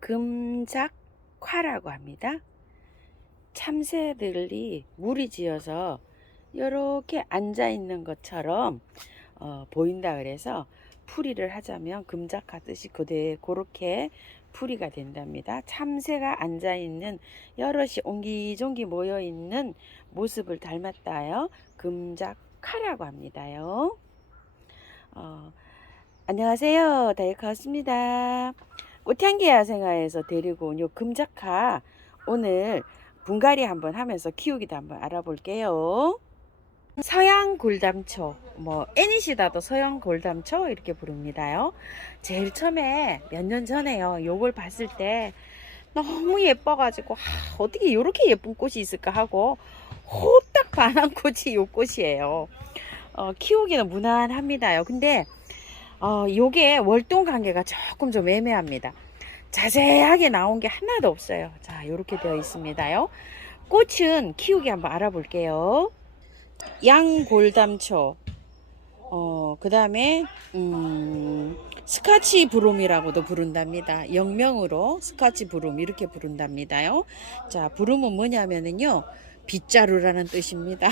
금작화라고 합니다. 참새들이 무리지어서 이렇게 앉아 있는 것처럼 보인다 그래서 풀이를 하자면 금작하듯이 그렇게 풀이가 된답니다. 참새가 앉아 있는 여럿이 옹기종기 모여 있는 모습을 닮았다요. 금작화라고 합니다요. 안녕하세요, 다이카였습니다. 꽃향기 야생화에서 데리고 온 요 금작화 오늘 분갈이 한번 하면서 키우기도 한번 알아볼게요. 서양 골담초, 애니시다도 서양 골담초 이렇게 부릅니다요. 제일 처음에 몇 년 전에요, 요걸 봤을 때 너무 예뻐가지고 어떻게 이렇게 예쁜 꽃이 있을까 하고 호딱 반한 꽃이 요 꽃이에요. 키우기는 무난합니다요. 근데 요게 월동 관계가 조금 좀 애매합니다. 자세하게 나온 게 하나도 없어요. 자, 요렇게 되어 있습니다요. 꽃은 키우기 한번 알아볼게요. 양골담초, 그 다음에 스카치 브롬이라고도 부른답니다. 영명으로 스카치 브롬 이렇게 부른답니다요. 자, 브롬은 뭐냐면은요, 빗자루라는 뜻입니다.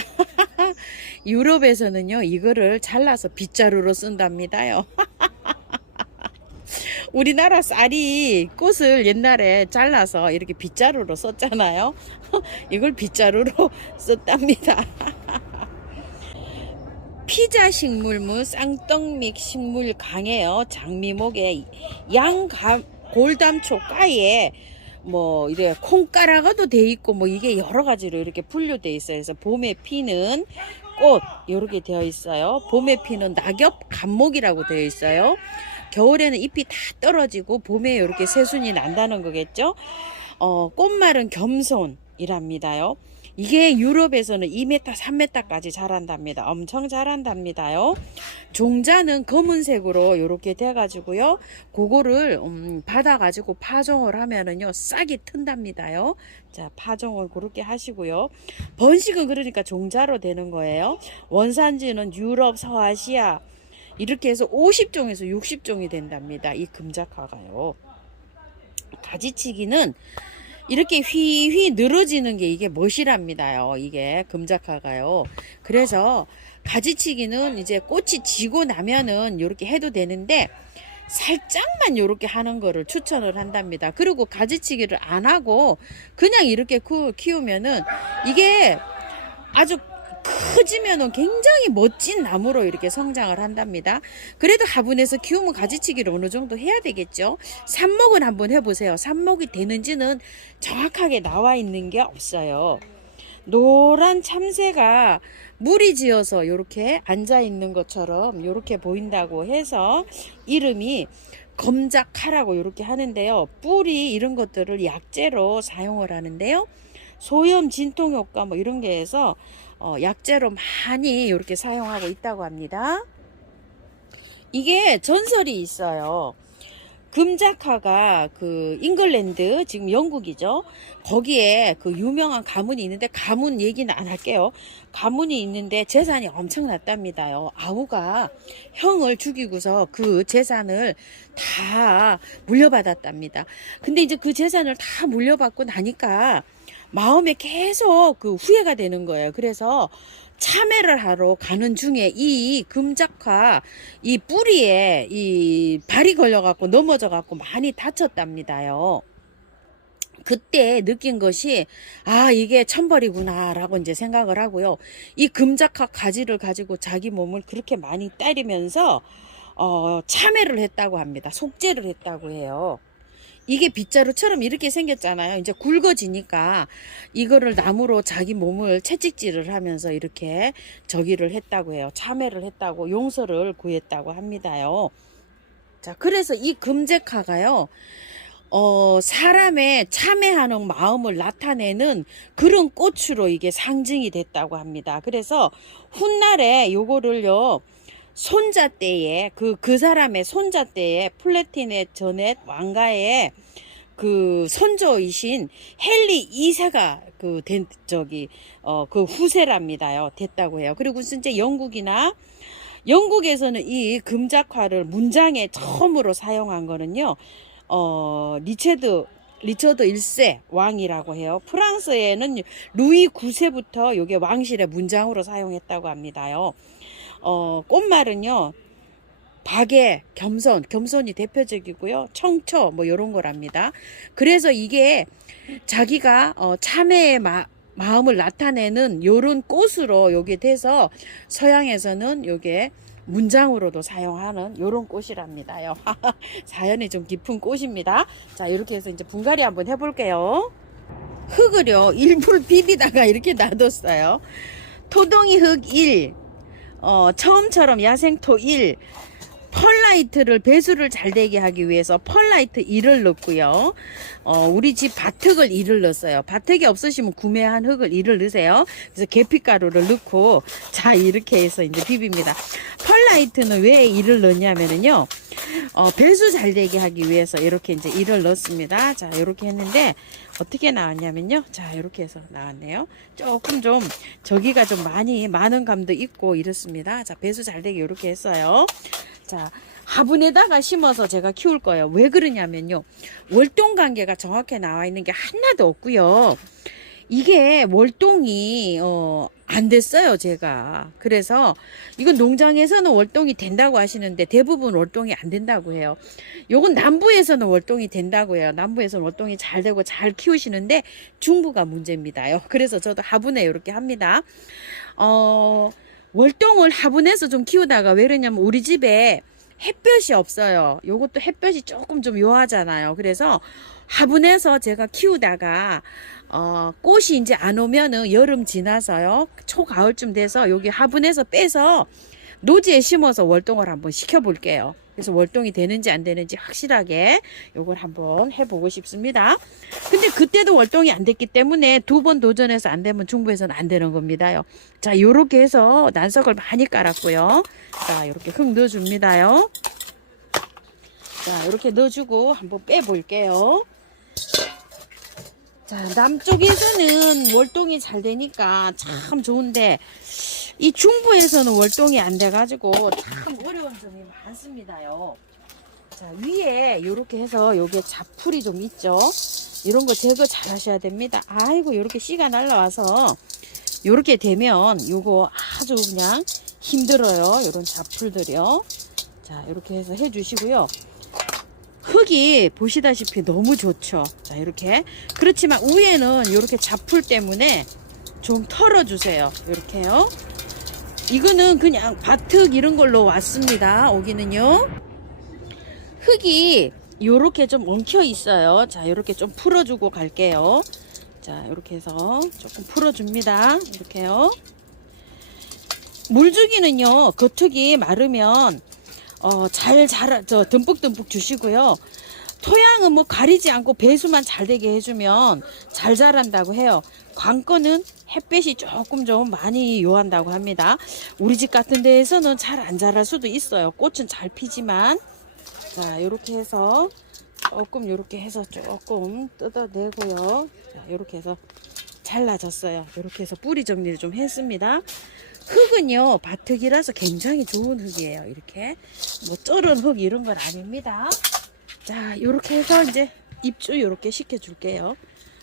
유럽에서는요, 이거를 잘라서 빗자루로 쓴답니다요. 우리나라 쌀이 꽃을 옛날에 잘라서 이렇게 빗자루로 썼잖아요. 이걸 빗자루로 썼답니다. 피자 식물무 쌍떡믹 식물 강해요. 장미목에 골담초 가에 이래 콩가라가도 돼 있고 이게 여러 가지로 이렇게 분류돼 있어요. 그래서 봄에 피는 꽃 이렇게 되어 있어요. 봄에 피는 낙엽 감목이라고 되어 있어요. 겨울에는 잎이 다 떨어지고 봄에 이렇게 새순이 난다는 거겠죠. 꽃말은 겸손이랍니다요. 이게 유럽에서는 2m, 3m까지 자란답니다. 엄청 자란답니다요. 종자는 검은색으로 이렇게 돼가지고요. 그거를 받아가지고 파종을 하면은요 싹이 튼답니다요. 자, 파종을 그렇게 하시고요. 번식은 그러니까 종자로 되는 거예요. 원산지는 유럽, 서아시아 이렇게 해서 50종에서 60종이 된답니다. 이 금작화가요. 가지치기는 이렇게 휘휘 늘어지는 게 이게 멋이랍니다요. 이게 금작화가요. 그래서 가지치기는 이제 꽃이 지고 나면은 이렇게 해도 되는데 살짝만 이렇게 하는 거를 추천을 한답니다. 그리고 가지치기를 안 하고 그냥 이렇게 키우면은 이게 아주 커지면은 굉장히 멋진 나무로 이렇게 성장을 한답니다. 그래도 화분에서 키우면 가지치기를 어느 정도 해야 되겠죠. 삽목은 한번 해보세요. 삽목이 되는지는 정확하게 나와 있는 게 없어요. 노란 참새가 무리지어서 이렇게 앉아 있는 것처럼 이렇게 보인다고 해서 이름이 검작화라고 이렇게 하는데요. 뿌리 이런 것들을 약재로 사용을 하는데요. 소염 진통 효과 이런 게 해서 약재로 많이 이렇게 사용하고 있다고 합니다. 이게 전설이 있어요. 금작화가 그 잉글랜드 지금 영국이죠. 거기에 그 유명한 가문이 있는데 가문 얘기는 안 할게요. 가문이 있는데 재산이 엄청났답니다요. 아우가 형을 죽이고서 그 재산을 다 물려받았답니다. 근데 이제 그 재산을 다 물려받고 나니까 마음에 계속 그 후회가 되는 거예요. 그래서 참외를 하러 가는 중에 이 금작화 이 뿌리에 이 발이 걸려갖고 넘어져갖고 많이 다쳤답니다요. 그때 느낀 것이 이게 천벌이구나 라고 이제 생각을 하고요. 이 금작화 가지를 가지고 자기 몸을 그렇게 많이 때리면서 참외를 했다고 합니다. 속죄를 했다고 해요. 이게 빗자루처럼 이렇게 생겼잖아요. 이제 굵어지니까 이거를 나무로 자기 몸을 채찍질을 하면서 이렇게 저기를 했다고 해요. 참회를 했다고 용서를 구했다고 합니다요. 자, 그래서 이 금작화가요. 사람의 참회하는 마음을 나타내는 그런 꽃으로 이게 상징이 됐다고 합니다. 그래서 훗날에 요거를요. 손자 때에 그 사람의 손자 때에 플래티넷 저넷 왕가의 그 선조이신 헨리 2세가 그 후세랍니다요. 됐다고 해요. 그리고 진짜 영국에서는 이 금작화를 문장에 처음으로 사용한 거는요. 리처드 1세 왕이라고 해요. 프랑스에는 루이 9세부터 요게 왕실의 문장으로 사용했다고 합니다요. 꽃말은요, 박애, 겸손이 대표적이고요. 청초, 뭐, 요런 거랍니다. 그래서 이게 자기가, 참회의 마음을 나타내는 요런 꽃으로 요게 돼서 서양에서는 요게 문장으로도 사용하는 요런 꽃이랍니다요. 사연이 좀 깊은 꽃입니다. 자, 이렇게 해서 이제 분갈이 한번 해볼게요. 흙을요, 일부러 비비다가 이렇게 놔뒀어요. 토동이 흙 1, 처음처럼 야생토 1, 펄라이트를 배수를 잘 되게 하기 위해서 펄라이트 1을 넣고요. 우리 집 밭흙을 1을 넣었어요. 밭흙이 없으시면 구매한 흙을 1을 넣으세요. 그래서 계피가루를 넣고 자 이렇게 해서 이제 비빕니다. 펄라이트는 왜 1을 넣냐면은요. 배수 잘 되게 하기 위해서 이렇게 이제 1을 넣었습니다. 자 이렇게 했는데 어떻게 나왔냐면요. 자 이렇게 해서 나왔네요. 조금 좀 저기가 좀 많은 감도 있고 이렇습니다. 자 배수 잘 되게 이렇게 했어요. 자, 화분에다가 심어서 제가 키울 거예요. 왜 그러냐면요. 월동 관계가 정확히 나와 있는 게 하나도 없고요. 이게 월동이 안 됐어요, 제가. 그래서 이건 농장에서는 월동이 된다고 하시는데 대부분 월동이 안 된다고 해요. 요건 남부에서는 월동이 된다고 해요. 남부에서는 월동이 잘 되고 잘 키우시는데 중부가 문제입니다요. 그래서 저도 화분에 이렇게 합니다. 월동을 화분에서 좀 키우다가 왜 그러냐면 우리 집에 햇볕이 없어요. 요것도 햇볕이 조금 좀 요하잖아요. 그래서 화분에서 제가 키우다가 꽃이 이제 안 오면은 여름 지나서요. 초가을쯤 돼서 여기 화분에서 빼서 노지에 심어서 월동을 한번 시켜볼게요. 그래서 월동이 되는지 안 되는지 확실하게 요걸 한번 해보고 싶습니다. 근데 그때도 월동이 안 됐기 때문에 2번 도전해서 안 되면 중부에서는 안 되는 겁니다요. 자, 요렇게 해서 난석을 많이 깔았고요. 자, 요렇게 흙 넣어줍니다요. 자, 이렇게 넣어주고 한번 빼볼게요. 자, 남쪽에서는 월동이 잘 되니까 참 좋은데 이 중부에서는 월동이 안 돼가지고 참 어려운 점이 많습니다요. 자, 위에 이렇게 해서 요게 잡풀이 좀 있죠. 이런 거 제거 잘 하셔야 됩니다. 아이고, 이렇게 씨가 날라와서 이렇게 되면 요거 아주 그냥 힘들어요. 이런 잡풀들이요. 자, 이렇게 해서 해주시고요. 흙이 보시다시피 너무 좋죠. 자, 이렇게. 그렇지만 위에는 이렇게 잡풀 때문에 좀 털어주세요. 이렇게요. 이거는 그냥 밭흙 이런 걸로 왔습니다. 여기는요. 흙이 요렇게 좀 엉켜 있어요. 자, 이렇게 좀 풀어주고 갈게요. 자, 이렇게 해서 조금 풀어줍니다. 이렇게요. 물주기는요, 겉흙이 마르면 듬뿍듬뿍 주시고요. 토양은 뭐 가리지 않고 배수만 잘 되게 해주면 잘 자란다고 해요. 관건은 햇볕이 조금 좀 많이 요한다고 합니다. 우리 집 같은 데에서는 잘 안 자랄 수도 있어요. 꽃은 잘 피지만. 자, 요렇게 해서 조금 요렇게 해서 조금 뜯어내고요. 자, 요렇게 해서 잘라졌어요. 요렇게 해서 뿌리 정리를 좀 했습니다. 흙은요, 밭흙이라서 굉장히 좋은 흙이에요. 이렇게 뭐 쩔은 흙 이런 건 아닙니다. 자, 요렇게 해서 이제 입주 요렇게 시켜줄게요.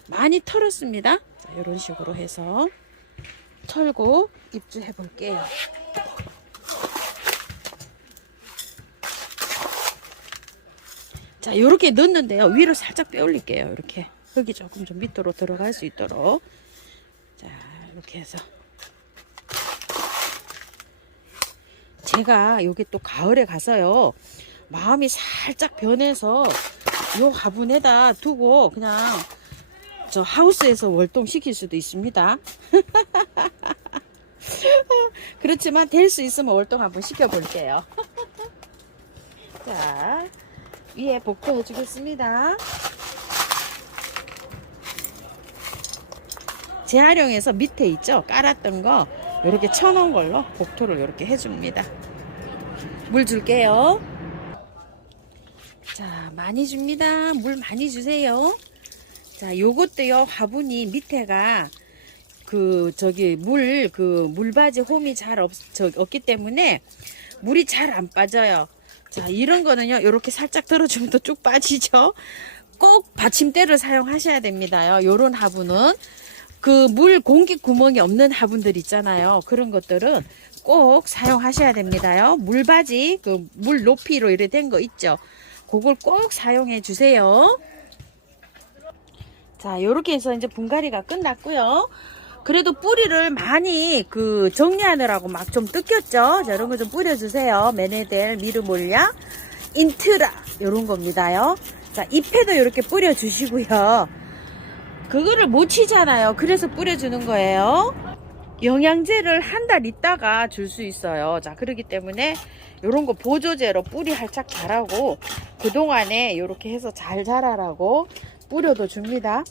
많이 털었습니다. 자, 요런 식으로 해서 털고 입주해 볼게요. 자, 요렇게 넣는데요. 위로 살짝 빼 올릴게요. 이렇게 흙이 조금 좀 밑으로 들어갈 수 있도록. 자, 이렇게 해서 제가 여기 또 가을에 가서요, 마음이 살짝 변해서 요 화분에다 두고 그냥 저 하우스에서 월동시킬 수도 있습니다. 그렇지만 될 수 있으면 월동 한번 시켜볼게요. 자, 위에 복도 해주겠습니다. 재활용해서 밑에 있죠, 깔았던 거 이렇게 쳐놓은 걸로 복토를 이렇게 해줍니다. 물 줄게요. 자, 많이 줍니다. 물 많이 주세요. 자, 요것도요, 화분이 밑에가 물바지 홈이 잘 없기 때문에 물이 잘 안 빠져요. 자, 이런 거는요, 이렇게 살짝 들어주면 또 쭉 빠지죠. 꼭 받침대를 사용하셔야 됩니다요. 요런 화분은 그 물 공기 구멍이 없는 화분들 있잖아요. 그런 것들은 꼭 사용하셔야 됩니다요. 물바지, 그 물 높이로 이렇게 된 거 있죠. 그걸 꼭 사용해 주세요. 자, 요렇게 해서 이제 분갈이가 끝났고요. 그래도 뿌리를 많이 그 정리하느라고 막 좀 뜯겼죠. 자, 이런 거 좀 뿌려주세요. 메네델, 미르몰야, 인트라 요런 겁니다요. 자, 잎에도 이렇게 뿌려주시고요. 그거를 못 치잖아요. 그래서 뿌려주는 거예요. 영양제를 한 달 있다가 줄 수 있어요. 자, 그렇기 때문에 요런 거 보조제로 뿌리 활짝 자라고 그동안에 요렇게 해서 잘 자라라고 뿌려도 줍니다.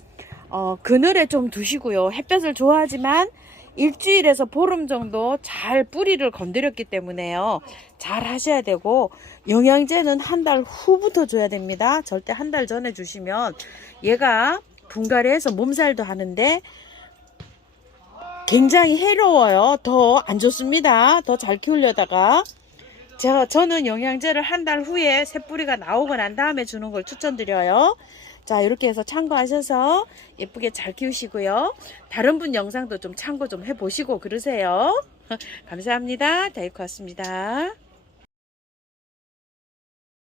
그늘에 좀 두시고요. 햇볕을 좋아하지만 일주일에서 보름 정도 잘 뿌리를 건드렸기 때문에요. 잘 하셔야 되고 영양제는 한 달 후부터 줘야 됩니다. 절대 한 달 전에 주시면 얘가 분갈이해서 몸살도 하는데 굉장히 해로워요. 더 안 좋습니다. 더 잘 키우려다가 저는 영양제를 한 달 후에 새뿌리가 나오고 난 다음에 주는 걸 추천드려요. 자, 이렇게 해서 참고하셔서 예쁘게 잘 키우시고요. 다른 분 영상도 좀 참고 좀 해보시고 그러세요. 감사합니다. 다이코였습니다.